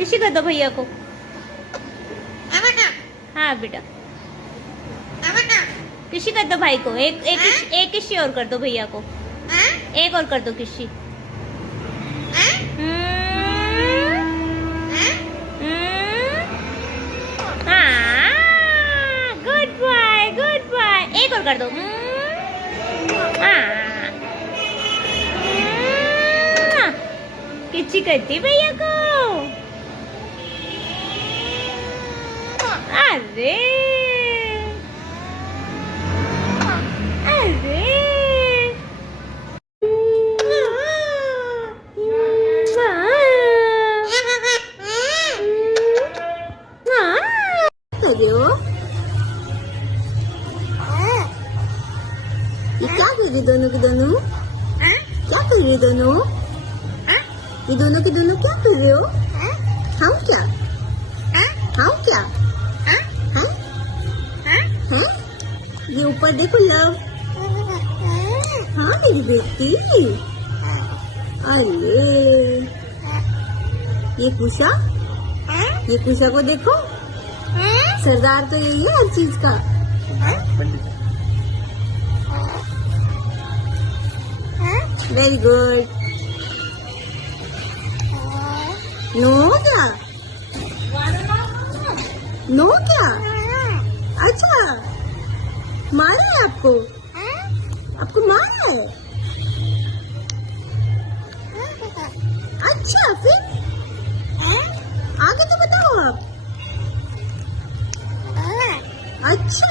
किसी कर दो भैया को। हाँ बेटा, किसी कर दो भाई को। एक किसी और कर दो भैया को। एक और कर दो किसी। Good boy, good boy. एक और कर दो। किसी करती भैया को। अरे अरे ये क्या कर रही दोनों के दोनों? क्या कर रही दोनों? ये दोनों के दोनों क्या कर रहे हो? हम क्या? हम क्या? हैं? ये ऊपर देखो लव। हाँ मेरी बेटी। अरे ये कुशा, ये कुशा को देखो। सरदार तो यही है हर चीज का। Very good. नो क्या? नो क्या? अच्छा, मारा है आपको? आपको मारा है? अच्छा, फिर आगे तो बताओ आप। अच्छा,